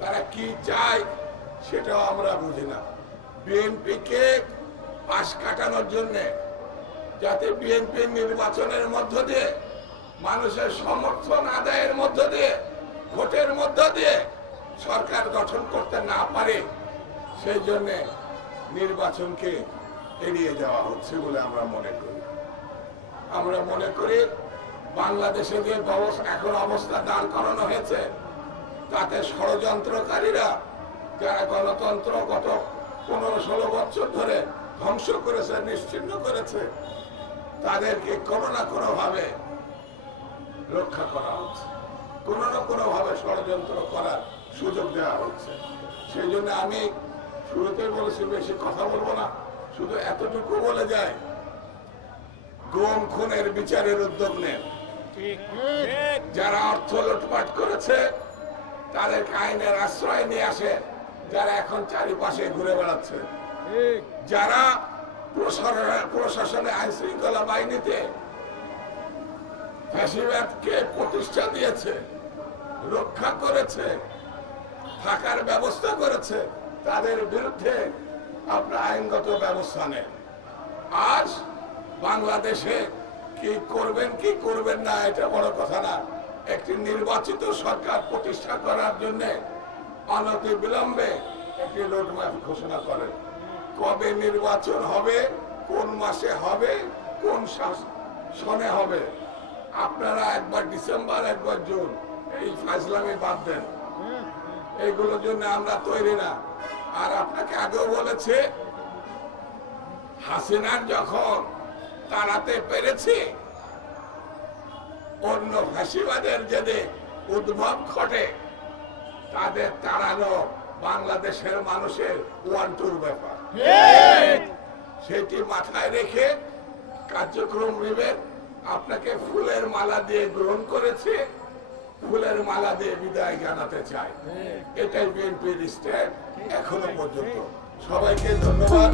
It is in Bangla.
তারা কি চায় সেটাও আমরা বুঝি না। বিএনপিকে পাশ কাটানোর জন্য, যাতে বিএনপি নির্বাচনের মধ্য দিয়ে, মানুষের সমর্থন আদায়ের মধ্য দিয়ে, ভোটের মধ্য দিয়ে সরকার গঠন করতে না পারে, সেই জন্য নির্বাচনকে এড়িয়ে যাওয়া হচ্ছে বলে আমরা মনে করি। আমরা মনে করি বাংলাদেশে যে এখন অবস্থা দাঁড় করানো হয়েছে, তাতে ষড়যন্ত্রকারীরা যারা গণতন্ত্র গত 15-16 বছর ধরে ধ্বংস করেছে, নিশ্চিহ্ন করেছে, তাদেরকে কোনো না কোনো ভাবে রক্ষা করা হচ্ছে, কোনো না কোনো ভাবে ষড়যন্ত্র করার সুযোগ দেওয়া হচ্ছে। সেই জন্য আমি শুরুতেই বলেছি বেশি কথা বলবো না, শুধু এতটুকু বলে যায়, গুম খুনের বিচারের উদ্যোগ নেন। যারা অর্থ লুটপাট করেছে তাদেরকে আইনের আশ্রয় নিয়ে আসে, যারা এখন চারিপাশে ঘুরে বেড়াচ্ছে, যারা প্রশাসনে আইন শৃঙ্খলা বাহিনীতে ফ্যাসিবাদকে প্রতিষ্ঠা দিয়েছে, রক্ষা করেছে, থাকার ব্যবস্থা করেছে, তাদের বিরুদ্ধে আপনার আইনগত ব্যবস্থা নেন। আজ বাংলাদেশে কি করবেন কি করবেন না এটা বড় কথা না, একটি নির্বাচিত সরকার প্রতিষ্ঠা করার জন্য অনতি বিলম্বে একটি রোডম্যাপ ঘোষণা করেন। কবে নির্বাচন হবে, কোন মাসে হবে, কোন সনে হবে, আপনারা একবার ডিসেম্বর একবার জুন এই ফাজলামি বাদ দেন, এইগুলোর জন্য আমরা তৈরি না। আর আপনাকে আগেও বলেছে, হাসিনার যখন তাড়াতে পেরেছি, অন্য ফ্যাসিবাদের যদি উদ্ভব ঘটে, তাদের তাড়ানো বাংলাদেশের মানুষের ওয়ান-টুর ব্যাপার। সেটি মাথায় রেখে কার্যক্রম নেবেন। আপনাকে ফুলের মালা দিয়ে গ্রহণ করেছে, ফুলের মালা দিয়ে বিদায় জানাতে চাই। এটাই বিএনপির স্ট্যান্ড এখনো পর্যন্ত। সবাইকে ধন্যবাদ।